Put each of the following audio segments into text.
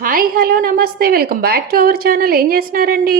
Hi hello నమస్తే. Welcome back to our channel. ఏం చేస్తున్నారండి?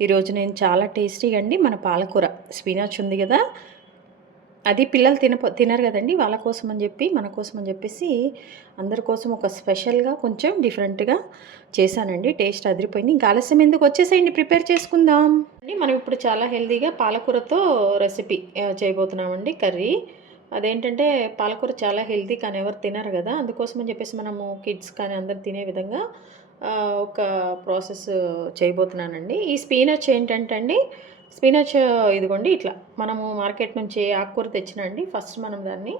ఈరోజు నేను చాలా టేస్టీగా అండి మన పాలకూర. స్పినాచ్ ఉంది కదా? అది పిల్లలు తిన తినరు కదండి. వాళ్ళ కోసం అని చెప్పి మన కోసం అని చెప్పేసి అందరి కోసం ఒక స్పెషల్గా కొంచెం డిఫరెంట్గా చేశానండి. టేస్ట్ అదిరిపోయింది. ఇంకా ఆలస్యం ఎందుకు వచ్చేసేయండి? ప్రిపేర్ చేసుకుందాం. అండి మనం ఇప్పుడు చాలా హెల్తీగా పాలకూరతో రెసిపీ చేయబోతున్నామండి. కర్రీ. అదేంటంటే పాలకూర చాలా హెల్తీ కానీ ఎవరు తినరు కదా. అందుకోసం అని చెప్పేసి మనము కిడ్స్ కానీ అందరు తినే విధంగా ఒక ప్రాసెస్ చేయబోతున్నానండి. ఈ స్పీనచ్ ఏంటంటే అండి స్పినచ్ ఇదిగోండి ఇట్లా. మనము మార్కెట్ నుంచి ఆకుకూర తెచ్చినండి. ఫస్ట్ మనం దాన్ని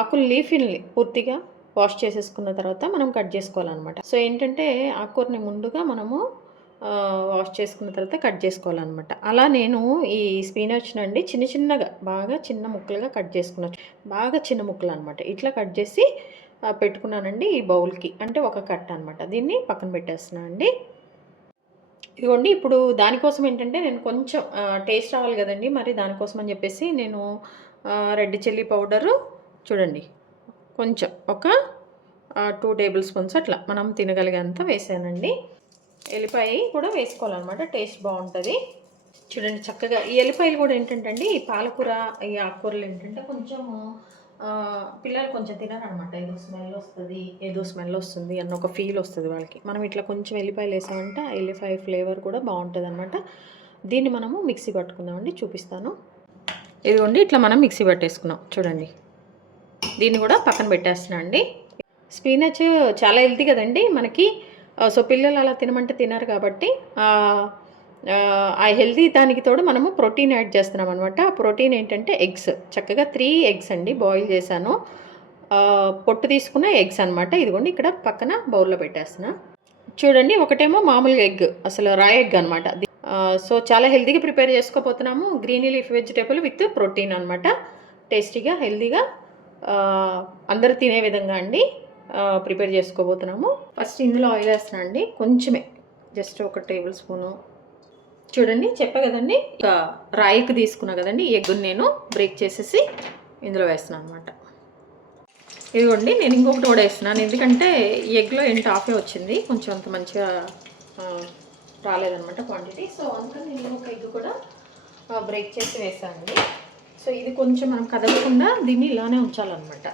ఆకులు లీఫిల్ని పూర్తిగా వాష్ చేసేసుకున్న తర్వాత మనం కట్ చేసుకోవాలన్నమాట. సో ఏంటంటే ఆకుకూరని ముందుగా మనము వాష్ చేసుకున్న తర్వాత కట్ చేసుకోవాలన్నమాట. అలా నేను ఈ స్పినచ్ నండి చిన్న చిన్నగా బాగా చిన్న ముక్కలుగా కట్ చేసుకున్నాను బాగా చిన్న ముక్కలు అనమాట ఇట్లా కట్ చేసి పెట్టుకున్నానండి ఈ బౌల్కి. అంటే ఒక కట్ అనమాట దీన్ని పక్కన పెట్టేస్తున్నాను అండి. ఇదిగోండి ఇప్పుడు దానికోసం ఏంటంటే నేను కొంచెం టేస్ట్ రావాలి కదండి. మరి దానికోసం అని చెప్పేసి నేను రెడ్ చిల్లీ పౌడరు చూడండి. కొంచెం ఒక టూ టేబుల్ స్పూన్స్ అట్లా. మనం తినగలిగేంత వేసానండి. ఎల్లిపాయ కూడా వేసుకోవాలన్నమాట. టేస్ట్ బాగుంటుంది. చూడండి చక్కగా ఈ ఎల్లిపాయలు కూడా ఏంటంటే అండి ఈ పాలకూర ఈ ఆకుకూరలు ఏంటంటే కొంచెం పిల్లలు కొంచెం తినరనమాట ఏదో స్మెల్ వస్తుంది ఏదో స్మెల్ వస్తుంది అన్న ఒక ఫీల్ వస్తుంది వాళ్ళకి. మనం ఇట్లా కొంచెం ఎల్లిపాయలు వేసామంటే ఆ ఎల్లిపాయ ఫ్లేవర్ కూడా బాగుంటుంది అనమాట దీన్ని మనము మిక్సీ పట్టుకుందామండి చూపిస్తాను. ఇదిగోండి ఇట్లా మనం మిక్సీ పట్టేసుకున్నాం. చూడండి. దీన్ని కూడా పక్కన పెట్టేస్తున్నాం అండి స్పీనచ్ చాలా హెల్తీ కదండి మనకి. సో పిల్లలు అలా తినమంటే తినరు కాబట్టి ఆ, హెల్దీ దానికి తోడు మనము ప్రోటీన్ యాడ్ చేస్తున్నాం అనమాట ఆ ప్రోటీన్ ఏంటంటే ఎగ్స్. చక్కగా త్రీ ఎగ్స్ అండి బాయిల్ చేశాను. పొట్టు తీసుకున్న ఎగ్స్ అనమాట ఇదిగోండి ఇక్కడ పక్కన బౌల్లో పెట్టేస్తున్నా. చూడండి ఒకటేమో మామూలుగా ఎగ్ అసలు రాయ్ ఎగ్ అనమాట సో చాలా హెల్తీగా prepare చేసుకోపోతున్నాము green leaf vegetable with protein అనమాట టేస్టీగా హెల్తీగా అందరు తినే విధంగా అండి. ప్రిపేర్ చేసుకోబోతున్నాము. ఫస్ట్ ఇందులో ఆయిల్ వేస్తున్నాను అండి. కొంచెమే. జస్ట్ ఒక టేబుల్ స్పూను. చూడండి చెప్పా కదండి. ఇక రాయికి తీసుకున్నా కదండి ఎగ్గుని నేను బ్రేక్ చేసేసి ఇందులో వేస్తున్నాను అనమాట ఇదిగోండి నేను ఇంకొకటి కూడా వేస్తున్నాను. ఎందుకంటే ఎగ్లో ఏంటి ఆఫే వచ్చింది. కొంచెం అంత మంచిగా రాలేదనమాట క్వాంటిటీ సో అందుకని నేను ఒక ఎగ్ కూడా బ్రేక్ చేసి వేసానండి సో ఇది కొంచెం మనం కదలకుండా దీన్ని ఇలానే ఉంచాలన్నమాట.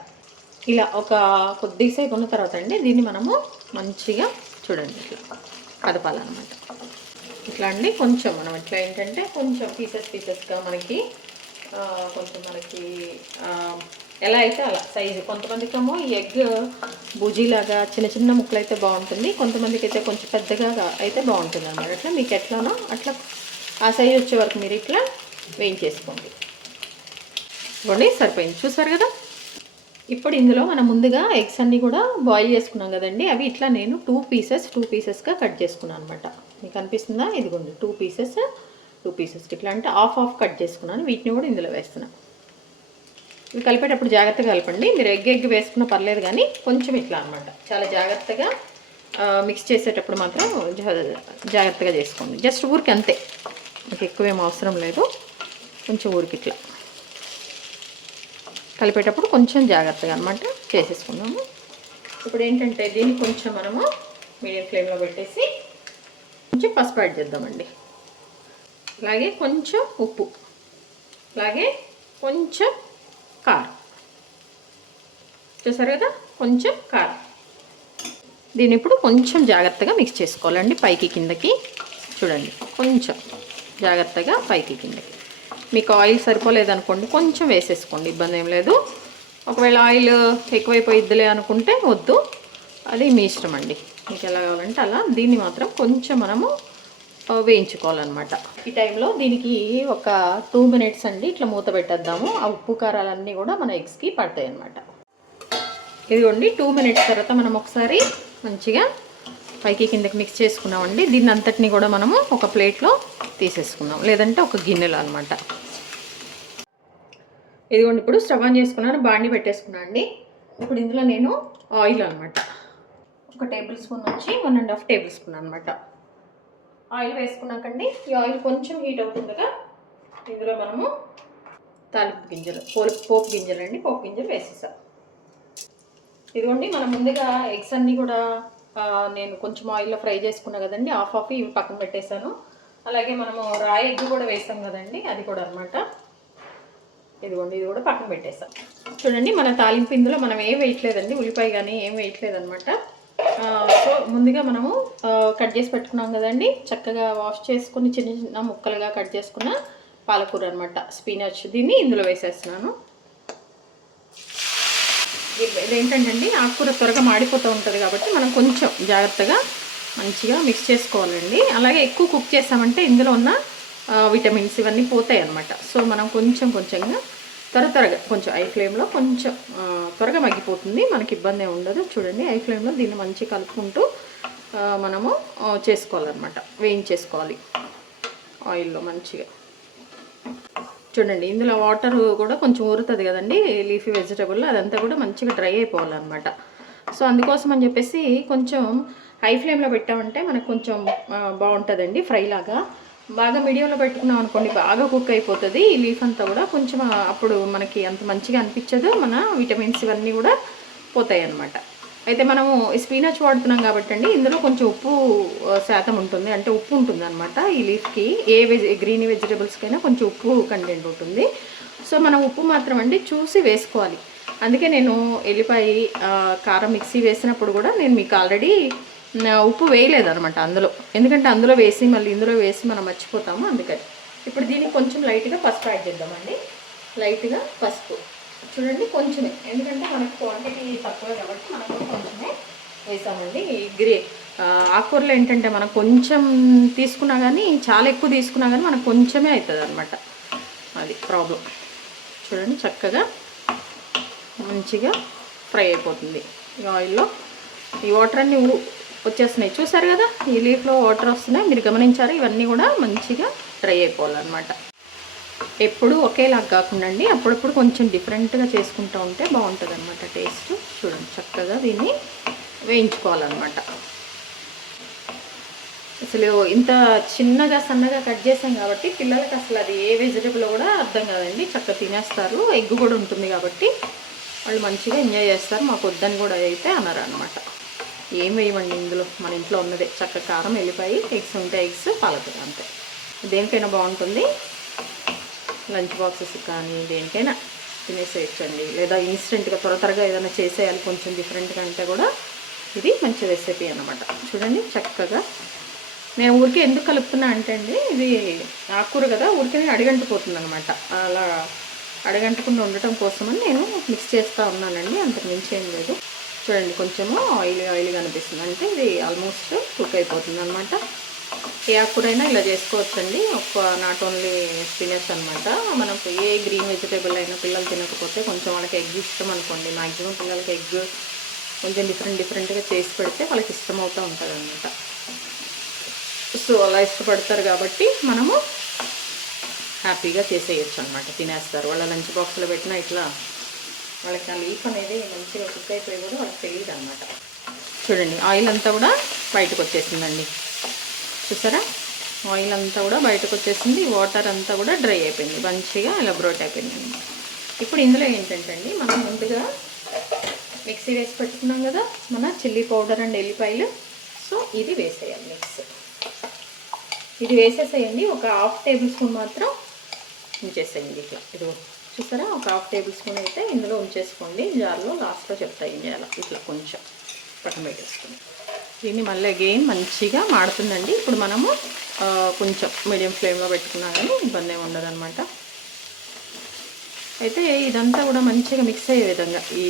ఇలా ఒక కొద్దిసేపు ఉన్న తర్వాత అండి దీన్ని మనము మంచిగా చూడండి ఇట్లా కదపాలన్నమాట. ఇట్లా అండి కొంచెం మనం ఇట్లా ఏంటంటే కొంచెం పీసెస్ పీసెస్గా మనకి కొంచెం మనకి ఎలా అయితే అలా సైజు కొంతమందికి ఏమో ఈ ఎగ్ బుజీలాగా చిన్న చిన్న ముక్కలు అయితే బాగుంటుంది కొంతమందికి అయితే కొంచెం పెద్దగా అయితే బాగుంటుంది అన్నమాట అట్లా మీకు ఎట్లానో అట్లా ఆ సైజు వచ్చే వరకు మీరు ఇట్లా వేయించేసుకోండి. ఇవ్వండి సరిపోయింది. చూసారు కదా? ఇప్పుడు ఇందులో మనం ముందుగా ఎగ్స్ అన్నీ కూడా బాయిల్ చేసుకున్నాం కదండి. అవి ఇట్లా నేను టూ పీసెస్ టూ పీసెస్గా కట్ చేసుకున్నాను అనమాట మీకు అనిపిస్తుందా? ఇదిగోండి టూ పీసెస్ టూ పీసెస్. ఇట్లా అంటే హాఫ్ హాఫ్ కట్ చేసుకున్నాను. వీటిని కూడా ఇందులో వేస్తున్నాను ఇవి కలిపేటప్పుడు జాగ్రత్తగా కలపండి. మీరు ఎగ్ ఎగ్ వేసుకున్న పర్లేదు కానీ కొంచెం ఇట్లా అనమాట చాలా జాగ్రత్తగా మిక్స్ చేసేటప్పుడు మాత్రం జా- జాగ్రత్తగా చేసుకోండి. జస్ట్ ఊరికి అంతే. మీకు ఎక్కువేం అవసరం లేదు. కొంచెం ఊరికి ఇట్లా కలిపేటప్పుడు కొంచెం జాగ్రత్తగా అనమాట చేసేసుకున్నాము ఇప్పుడు ఏంటంటే దీన్ని కొంచెం మనము మీడియం ఫ్లేమ్లో పెట్టేసి కొంచెం పసుపు యాడ్ చేద్దామండి. అలాగే కొంచెం ఉప్పు అలాగే కొంచెం కారం. చూసారు కదా? కొంచెం కారం. దీన్ని ఇప్పుడు కొంచెం జాగ్రత్తగా మిక్స్ చేసుకోవాలండి పైకి కిందకి. చూడండి కొంచెం జాగ్రత్తగా పైకి కిందకి. మీకు ఆయిల్ సరిపోలేదనుకోండి కొంచెం వేసేసుకోండి ఇబ్బంది ఏం లేదు. ఒకవేళ ఆయిల్ ఎక్కువైపోయిద్దిలే అనుకుంటే వద్దు. అది మీ ఇష్టం అండి. మీకు ఎలా కావాలంటే అలా. దీన్ని మాత్రం కొంచెం మనము వేయించుకోవాలన్నమాట. ఈ టైంలో దీనికి ఒక టూ మినిట్స్ అండి ఇట్లా మూత పెట్టేద్దాము. ఆ ఉప్పు కారాలన్నీ కూడా మన ఎగ్స్కి పడతాయి అన్నమాట ఇదిగోండి టూ మినిట్స్ తర్వాత మనం ఒకసారి మంచిగా పైకి కిందకి మిక్స్ చేసుకున్నామండి. దీన్ని అంతటిని కూడా మనము ఒక ప్లేట్లో తీసేసుకున్నాం లేదంటే ఒక గిన్నెలో అనమాట ఇదిగోండి ఇప్పుడు స్టవ్ ఆన్ చేసుకున్నాను బాండి పెట్టేసుకున్నాను అండి. ఇప్పుడు ఇందులో నేను ఆయిల్ అనమాట ఒక టేబుల్ స్పూన్ వచ్చి one and half tablespoon అనమాట ఆయిల్ వేసుకున్నాకండి. ఈ ఆయిల్ కొంచెం హీట్ అవుతుండగా ఇందులో మనము తాలింపు గింజలు పోపు పోపు గింజలు అండి పోపు గింజలు వేసేసాం. ఇదిగోండి మనం ముందుగా ఎగ్స్ అన్నీ కూడా నేను కొంచెం ఆయిల్లో ఫ్రై చేసుకున్నా కదండి హాఫ్ ఆఫ్ ఇవి పక్కన పెట్టేశాను. అలాగే మనము రాయి ఎగ్ కూడా వేసాం కదండి అది కూడా అనమాట ఇదిగోండి ఇది కూడా పక్కన పెట్టేసాం చూడండి మన తాలింపు ఇందులో మనం ఏం వేయట్లేదండి ఉల్లిపాయ కానీ ఏం వేయట్లేదు అనమాట సో ముందుగా మనము కట్ చేసి పెట్టుకున్నాం కదండి చక్కగా వాష్ చేసుకుని చిన్న చిన్న ముక్కలుగా కట్ చేసుకున్న పాలకూర అనమాట స్పినాచ్ దీన్ని ఇందులో వేసేస్తున్నాను. ఇదేంటంటే అండి ఆకుకూర త్వరగా మాడిపోతూ ఉంటుంది కాబట్టి మనం కొంచెం జాగ్రత్తగా మంచిగా మిక్స్ చేసుకోవాలండి. అలాగే ఎక్కువ కుక్ చేసామంటే ఇందులో ఉన్న విటమిన్స్ ఇవన్నీ పోతాయి అన్నమాట. సో మనం కొంచెం కొంచెంగా త్వర త్వరగా కొంచెం ఐ ఫ్లేమ్లో కొంచెం త్వరగా మగ్గిపోతుంది. మనకి ఇబ్బంది ఉండదు. చూడండి ఐ ఫ్లేమ్లో దీన్ని మంచిగా కలుపుకుంటూ మనము చేసుకోవాలన్నమాట. వేయించేసుకోవాలి. ఆయిల్లో మంచిగా. చూడండి ఇందులో వాటర్ కూడా కొంచెం ఊరుతుంది కదండి లీఫీ వెజిటబుల్ అదంతా కూడా మంచిగా డ్రై అయిపోవాలన్నమాట. సో అందుకోసం అని చెప్పేసి కొంచెం హై ఫ్లేమ్లో పెట్టామంటే మనకు కొంచెం బాగుంటుందండి ఫ్రై లాగా. బాగా మీడియంలో పెట్టుకున్నాం అనుకోండి బాగా కుక్ అయిపోతుంది. ఈ లీఫ్ అంతా కూడా కొంచెం అప్పుడు మనకి అంత మంచిగా అనిపించదు మన విటమిన్స్ ఇవన్నీ కూడా పోతాయి అన్నమాట అయితే మనము స్పీనచ్ వాడుతున్నాం కాబట్టి అండి ఇందులో కొంచెం ఉప్పు శాతం ఉంటుంది. అంటే ఉప్పు ఉంటుంది అనమాట ఈ లీఫ్కి. ఏ వెజ్ గ్రీన్ వెజిటబుల్స్కైనా కొంచెం ఉప్పు కంటెంట్ ఉంటుంది. సో మనం ఉప్పు మాత్రం అండి చూసి వేసుకోవాలి. అందుకే నేను ఎల్లిపాయ కారం మిక్సీ వేసినప్పుడు కూడా నేను మీకు ఆల్రెడీ ఉప్పు వేయలేదనమాట అందులో. ఎందుకంటే అందులో వేసి మళ్ళీ ఇందులో వేసి మనం మర్చిపోతాము అందుకని. ఇప్పుడు దీనికి కొంచెం లైట్గా పసుపు యాడ్ చేద్దామండి. లైట్గా పసుపు. చూడండి కొంచెమే. ఎందుకంటే మనకు క్వాంటిటీ తక్కువే కాబట్టి మనకు కొంచెమే వేసామండి గ్రే. ఆకుకూరలు ఏంటంటే మనం కొంచెం తీసుకున్నా కానీ చాలా ఎక్కువ తీసుకున్నా కానీ మనకు కొంచెమే అవుతుంది అనమాట అది ప్రాబ్లం చూడండి చక్కగా మంచిగా ఫ్రై అయిపోతుంది. ఈ ఆయిల్లో ఈ వాటర్ అన్నీ వచ్చేస్తున్నాయి. చూసారు కదా? ఈ లీఫ్లో వాటర్ వస్తున్నాయి. మీరు గమనించారు? ఇవన్నీ కూడా మంచిగా డ్రై అయిపోవాలన్నమాట. ఎప్పుడు ఒకేలాగా కాకుండా అండి అప్పుడప్పుడు కొంచెం డిఫరెంట్గా చేసుకుంటూ ఉంటే బాగుంటుంది అనమాట టేస్ట్. చూడండి చక్కగా దీన్ని వేయించుకోవాలన్నమాట. అసలు ఇంత చిన్నగా సన్నగా కట్ చేసాం కాబట్టి పిల్లలకి అసలు అది ఏ వెజిటబుల్ కూడా అర్థం కాదండి. చక్కగా తినేస్తారు ఎగ్ కూడా ఉంటుంది కాబట్టి వాళ్ళు మంచిగా ఎంజాయ్ చేస్తారు. మాకు వద్దని కూడా అయితే అన్నారు అనమాట ఏం వేయమండి ఇందులో? మన ఇంట్లో ఉన్నదే. చక్క కారం వెళ్ళిపోయి ఎగ్స్ ఉంటే ఎగ్స్ పాలకూర అంతే. దేనికైనా బాగుంటుంది. లంచ్ బాక్సెస్ కానీ దేనికైనా తినేసేయచ్చండి. లేదా ఇన్స్టెంట్గా త్వర త్వరగా ఏదైనా చేసేయాలి కొంచెం డిఫరెంట్గా అంటే కూడా ఇది మంచి రెసిపీ అన్నమాట. చూడండి చక్కగా. నేను ఊరికే ఎందుకు కలుపుతున్నా అంటే అండి ఇది ఆకుకూర కదా ఊరికే అడిగంటిపోతుంది అనమాట అలా అడగంటకుండా ఉండటం కోసమని నేను మిక్స్ చేస్తూ ఉన్నానండి అంతకు మించి ఏం లేదు. చూడండి కొంచెము ఆయిల్ ఆయిల్గా అనిపిస్తుంది. అంటే ఇది ఆల్మోస్ట్ కుక్ అయిపోతుంది అనమాట ఏ ఆకుకూరైనా ఇలా చేసుకోవచ్చండి. ఒక నాట్ ఓన్లీ స్పినచ్ అనమాట మనకు ఏ గ్రీన్ వెజిటేబుల్ అయినా పిల్లలు తినకపోతే కొంచెం వాళ్ళకి ఎగ్ ఇష్టం అనుకోండి. మ్యాక్సిమం పిల్లలకి ఎగ్ కొంచెం డిఫరెంట్ డిఫరెంట్గా చేసి పెడితే వాళ్ళకి ఇష్టం అవుతూ ఉంటుంది అనమాట సో అలా ఇష్టపడతారు కాబట్టి మనము హ్యాపీగా చేసేయచ్చు అనమాట తినేస్తారు. వాళ్ళ లంచ్ బాక్స్లో పెట్టినా ఇట్లా వాళ్ళకి ఆ లీఫ్ అనేది మంచిగా కుక్ అయిపోయి కూడా వాళ్ళకి తెలియదు అనమాట చూడండి ఆయిల్ అంతా కూడా బయటకు వచ్చేసిందండి చూసారా? ఆయిల్ అంతా కూడా బయటకు వచ్చేసింది. వాటర్ అంతా కూడా డ్రై అయిపోయింది. మంచిగా ఎలబ్రోట్ అయిపోయింది అనమాట ఇప్పుడు ఇందులో ఏంటంటే అండి మనం ముందుగా మిక్సీ వేసి పెట్టుకున్నాం కదా మన చిల్లీ పౌడర్ అండ్ ఎల్లిపాయలు. సో ఇది వేసేయాలి మిక్స్. ఇది వేసేసేయండి. ఒక హాఫ్ టేబుల్ స్పూన్ మాత్రం ఉంచేసేయండి ఇట్లా. ఇది చూసారా? ఒక హాఫ్ టేబుల్ స్పూన్ అయితే ఇందులో ఉంచేసుకోండి. జార్లో లాస్ట్లో చెప్తాయి ఏం చేయాలి? ఇట్లా కొంచెం పక్కన పెట్టేసుకోండి దీన్ని మళ్ళీ అగైన్ మంచిగా మాడుతుందండి. ఇప్పుడు మనము కొంచెం మీడియం ఫ్లేమ్లో పెట్టుకున్నా కానీ ఇబ్బంది ఏమి ఉండదు అయితే ఇదంతా కూడా మంచిగా మిక్స్ అయ్యే విధంగా. ఈ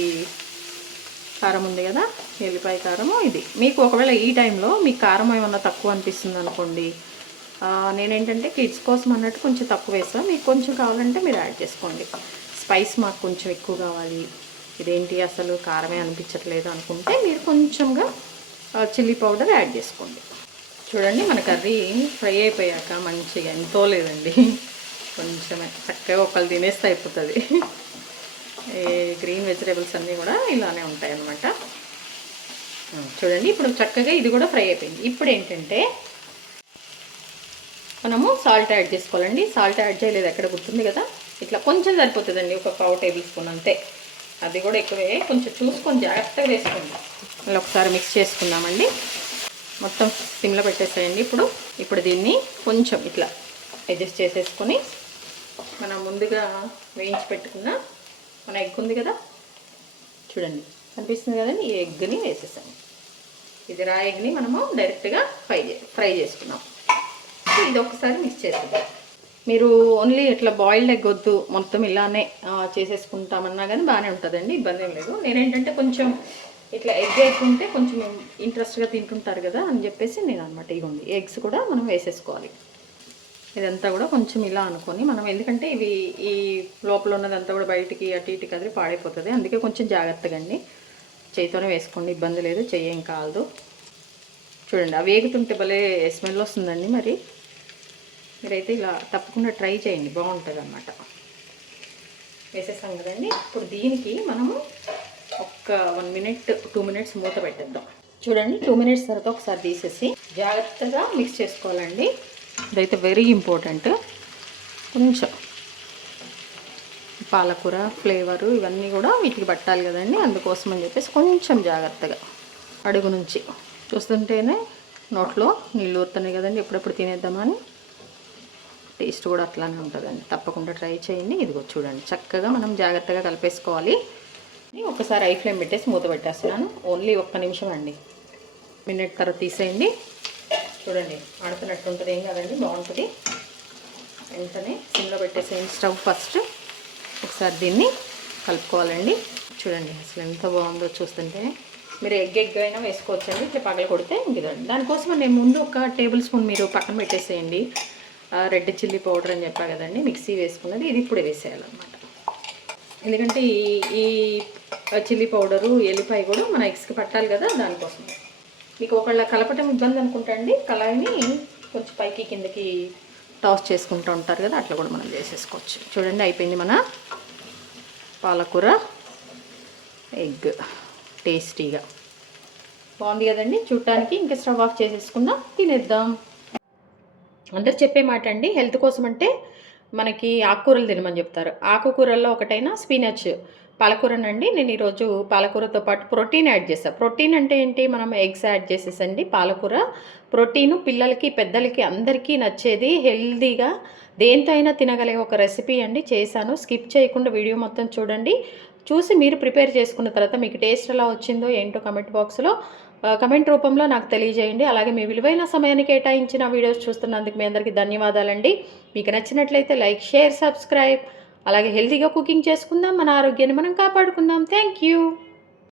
కారం ఉంది కదా ఎల్లిపాయ కారము ఇది. మీకు ఒకవేళ ఈ టైంలో మీకు కారం ఏమన్నా తక్కువ అనిపిస్తుంది అనుకోండి నేనేంటంటే కిడ్స్ కోసం అన్నట్టు కొంచెం తక్కువ వేస్తాను మీకు కొంచెం కావాలంటే మీరు యాడ్ చేసుకోండి. స్పైస్ మాకు కొంచెం ఎక్కువ కావాలి. ఇదేంటి అసలు కారమే అనిపించట్లేదు అనుకుంటే మీరు కొంచెంగా చిల్లీ పౌడర్ యాడ్ చేసుకోండి. చూడండి మన కర్రీ ఫ్రై అయిపోయాక మంచిగా ఎంతో లేదండి. కొంచెమే చక్కగా ఒకళ్ళు తినేస్తే అయిపోతుంది. ఈ గ్రీన్ వెజిటేబుల్స్ అన్నీ కూడా ఇలానే ఉంటాయి అన్నమాట చూడండి ఇప్పుడు చక్కగా ఇది కూడా ఫ్రై అయిపోయింది. ఇప్పుడు ఏంటంటే మనము సాల్ట్ యాడ్ చేసుకోవాలండి. సాల్ట్ యాడ్ చేయలేదు ఎక్కడ గుర్తుంది కదా? ఇట్లా కొంచెం సరిపోతుందండి ఒక పావు టేబుల్ స్పూన్ అంతే. అది కూడా ఎక్కువే కొంచెం చూసుకొని జాగ్రత్తగా వేసుకోండి. మళ్ళీ ఒకసారి మిక్స్ చేసుకుందామండి. మొత్తం సిమ్లో పెట్టేసేయండి ఇప్పుడు. ఇప్పుడు దీన్ని కొంచెం ఇట్లా అడ్జస్ట్ చేసేసుకొని మనం ముందుగా వేయించి పెట్టుకున్న మన ఎగ్ ఉంది కదా? చూడండి. కనిపిస్తుంది కదండి? ఈ ఎగ్ని వేసేసాము. ఇది రా ఎగ్ని మనము డైరెక్ట్గా ఫ్రై చే ఫ్రై చేసుకున్నాం. ఇది ఒకసారి మిక్స్ చేసేద్దాం. మీరు ఓన్లీ ఇట్లా బాయిల్డ్ ఎగ్ వద్దు మొత్తం ఇలానే చేసేసుకుంటామన్నా కానీ బాగానే ఉంటుందండి. ఇబ్బంది ఏం లేదు. నేనేంటంటే కొంచెం ఇట్లా ఎగ్ వేసుకుంటే కొంచెం ఇంట్రెస్ట్గా తింటుంటారు కదా అని చెప్పేసి నేను అనమాట ఇగోండి ఎగ్స్ కూడా మనం వేసేసుకోవాలి. ఇదంతా కూడా కొంచెం ఇలా అనుకొని మనం ఎందుకంటే ఇవి ఈ లోపల ఉన్నదంతా కూడా బయటికి అటు ఇటు కదిలి పాడైపోతుంది. అందుకే కొంచెం జాగ్రత్తగా అండి. చేయితోనే వేసుకోండి ఇబ్బంది లేదు చెయ్యేం ఏం కాదు. చూడండి అవి వేగుతుంటే భలే స్మెల్ వస్తుందండి మరి. మీరైతే ఇలా తప్పకుండా ట్రై చేయండి బాగుంటుంది అన్నమాట వేసేసాం కదండి. ఇప్పుడు దీనికి మనము ఒక్క వన్ మినిట్ టూ మినిట్స్ మూత పెట్టేద్దాం. చూడండి టూ మినిట్స్ తర్వాత ఒకసారి తీసేసి జాగ్రత్తగా మిక్స్ చేసుకోవాలండి. ఇదైతే వెరీ ఇంపార్టెంట్ కొంచెం పాలకూర ఫ్లేవరు ఇవన్నీ కూడా వీటికి పట్టాలి కదండి. అందుకోసం అని చెప్పేసి కొంచెం జాగ్రత్తగా అడుగు నుంచి. చూస్తుంటేనే నోట్లో నీళ్ళు ఊరుతున్నాయి కదండి. ఎప్పుడెప్పుడు తినేద్దామని టేస్ట్ కూడా అట్లానే ఉంటుందండి. తప్పకుండా ట్రై చేయండి. ఇదిగో చూడండి చక్కగా మనం జాగ్రత్తగా కలిపేసుకోవాలి. ఒకసారి ఐ ఫ్లేమ్ పెట్టేసి మూత పెట్టేస్తున్నాను. ఓన్లీ ఒక్క నిమిషం అండి. మినిట్ తర్వాత తీసేయండి. చూడండి ఆడుతున్నట్టు ఉంటుంది ఏం కాదండి బాగుంటుంది. వెంటనే సిమ్లో పెట్టేసేయండి స్టవ్ ఫస్ట్. ఒకసారి దీన్ని కలుపుకోవాలండి. చూడండి అసలు ఎంత బాగుందో చూస్తుంటే. మీరు ఎగ్ ఎగ్ అయినా వేసుకోవచ్చండి ఇట్లా పగల కొడితే ఇంకదండి. దానికోసం నేను ముందు ఒక టేబుల్ స్పూన్ మీరు పక్కన పెట్టేసేయండి. రెడ్ చిల్లీ పౌడర్ అని చెప్పా కదండి మిక్సీ వేసుకున్నది ఇది ఇప్పుడే వేసేయాలన్నమాట. ఎందుకంటే ఈ ఈ చిల్లీ పౌడరు ఎల్లిపాయ కూడా మన ఎగ్స్కి పట్టాలి కదా దానికోసం. మీకు ఒకళ్ళ కలపటం ఇబ్బంది అనుకుంటా అండి. కళాయిని కొంచెం పైకి కిందకి టాస్ చేసుకుంటూ ఉంటారు కదా అట్లా కూడా మనం చేసేసుకోవచ్చు. చూడండి అయిపోయింది మన పాలకూర. ఎగ్ టేస్టీగా. బాగుంది కదండి? చూడటానికి ఇంకా స్టవ్ ఆఫ్ చేసేసుకుందాం. తినేద్దాం. అందరు చెప్పే మాట అండి హెల్త్ కోసం అంటే మనకి ఆకుకూరలు తినమని చెప్తారు. ఆకుకూరల్లో ఒకటైన స్పినచ్ పాలకూరనండి. నేను ఈరోజు పాలకూరతో పాటు ప్రోటీన్ యాడ్ చేస్తాను ప్రోటీన్ అంటే ఏంటి? మనం ఎగ్స్ యాడ్ చేసేసండి పాలకూర. ప్రోటీన్ పిల్లలకి పెద్దలకి అందరికీ నచ్చేది హెల్దీగా దేంతో అయినా తినగలిగే ఒక రెసిపీ అండి. చేశాను. స్కిప్ చేయకుండా వీడియో మొత్తం చూడండి. చూసి మీరు ప్రిపేర్ చేసుకున్న తర్వాత మీకు టేస్ట్ ఎలా వచ్చిందో ఏంటో కమెంట్ బాక్స్లో కమెంట్ రూపంలో నాకు తెలియజేయండి. అలాగే మీ విలువైన సమయాన్ని కేటాయించిన వీడియోస్ చూస్తున్నందుకు మీ అందరికీ ధన్యవాదాలండి. మీకు నచ్చినట్లయితే లైక్ షేర్ సబ్స్క్రైబ్ అలాగే హెల్తీగా కుకింగ్ చేసుకుందాం మన ఆరోగ్యాన్ని మనం కాపాడుకుందాం. Thank you